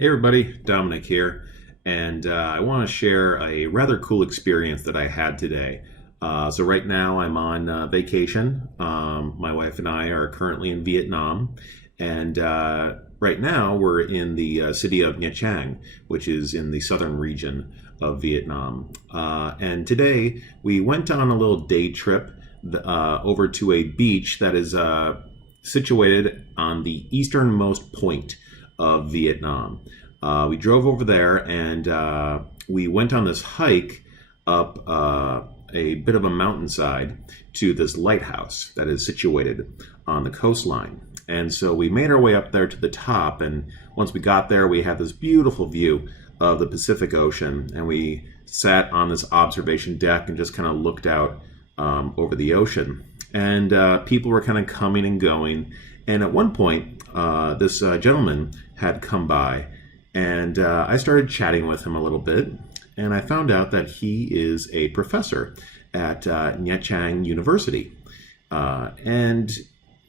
Hey everybody, Dominic here, and I want to share a rather cool experience that I had today. So right now I'm on vacation. My wife and I are currently in Vietnam, and right now we're in the city of Nha Trang, which is in the southern region of Vietnam. And today we went on a little day trip over to a beach that is situated on the easternmost point of Vietnam. We drove over there and we went on this hike up a bit of a mountainside to this lighthouse that is situated on the coastline. And so we made our way up there to the top, and once we got there, we had this beautiful view of the Pacific Ocean, and we sat on this observation deck and just kind of looked out over the ocean. And people were kind of coming and going. And at one point, this gentleman had come by, and I started chatting with him a little bit. And I found out that he is a professor at Nha Trang University.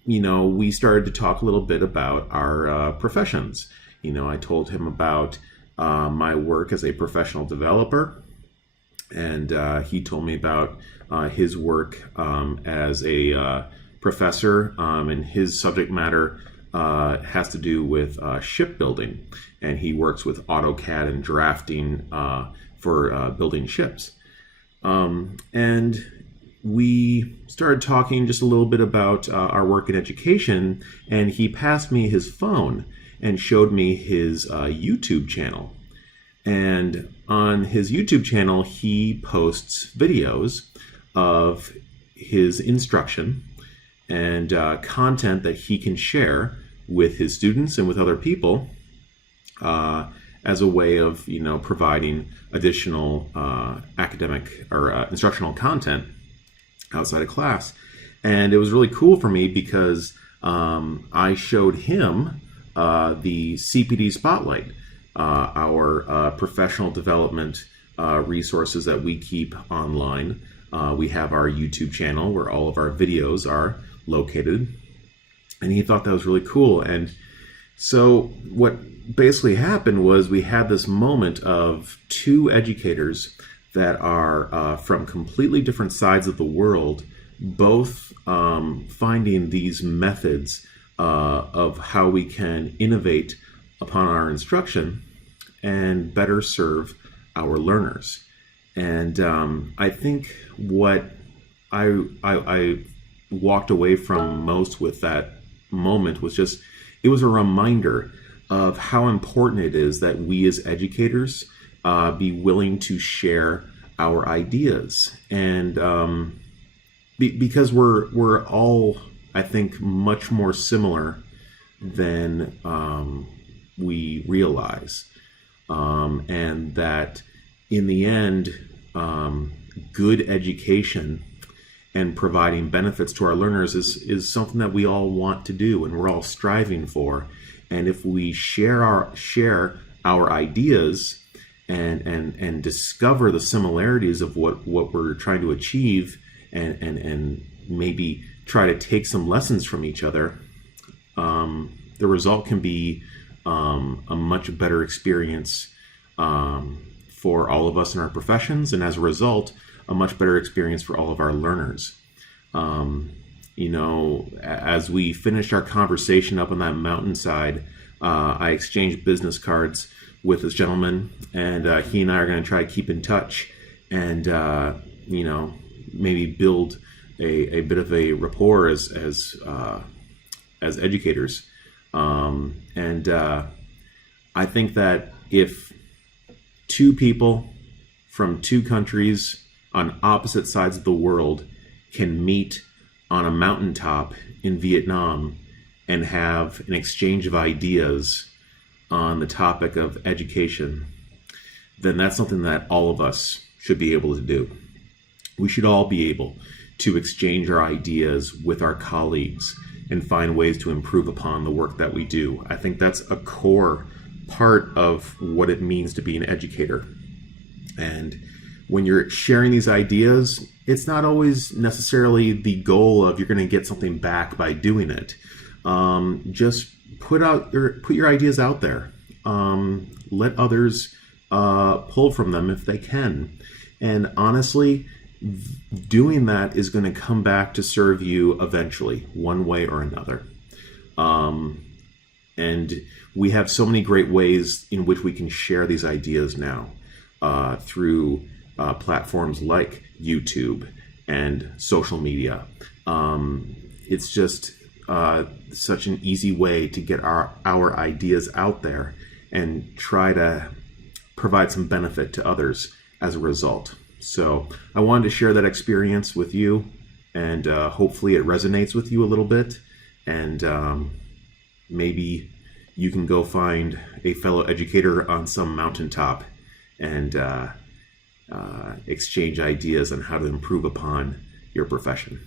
We started to talk a little bit about our professions. I told him about my work as a professional developer, and he told me about his work as a professor, and his subject matter has to do with shipbuilding, and he works with AutoCAD and drafting for building ships. And we started talking just a little bit about our work in education, and he passed me his phone and showed me his YouTube channel. And on his YouTube channel, he posts videos of his instruction and content that he can share with his students and with other people as a way of, providing additional academic or instructional content outside of class. And it was really cool for me because I showed him the CPD Spotlight, our professional development resources that we keep online. We have our YouTube channel where all of our videos are located, and he thought that was really cool. And so what basically happened was we had this moment of two educators that are from completely different sides of the world, both finding these methods of how we can innovate upon our instruction and better serve our learners. And I think what I walked away from most with that moment was just, it was a reminder of how important it is that we as educators be willing to share our ideas. And because we're all, I think, much more similar than we realize. And that in the end, good education and providing benefits to our learners is something that we all want to do and we're all striving for. And if we share our ideas and discover the similarities of what we're trying to achieve, and maybe try to take some lessons from each other, the result can be a much better experience for all of us in our professions, and as a result, a much better experience for all of our learners. As we finished our conversation up on that mountainside, I exchanged business cards with this gentleman, and he and I are going to try to keep in touch and, maybe build a bit of a rapport as educators. I think that if two people from two countries on opposite sides of the world can meet on a mountaintop in Vietnam and have an exchange of ideas on the topic of education, then that's something that all of us should be able to do. We should all be able to exchange our ideas with our colleagues and find ways to improve upon the work that we do. I think that's a core part of what it means to be an educator. And when you're sharing these ideas, it's not always necessarily the goal of you're going to get something back by doing it. Just put your ideas out there. let others pull from them if they can. And honestly, doing that is going to come back to serve you eventually, one way or another. And we have so many great ways in which we can share these ideas now through platforms like YouTube and social media. It's just such an easy way to get our ideas out there and try to provide some benefit to others as a result. So I wanted to share that experience with you, and hopefully it resonates with you a little bit, and maybe you can go find a fellow educator on some mountaintop and exchange ideas on how to improve upon your profession.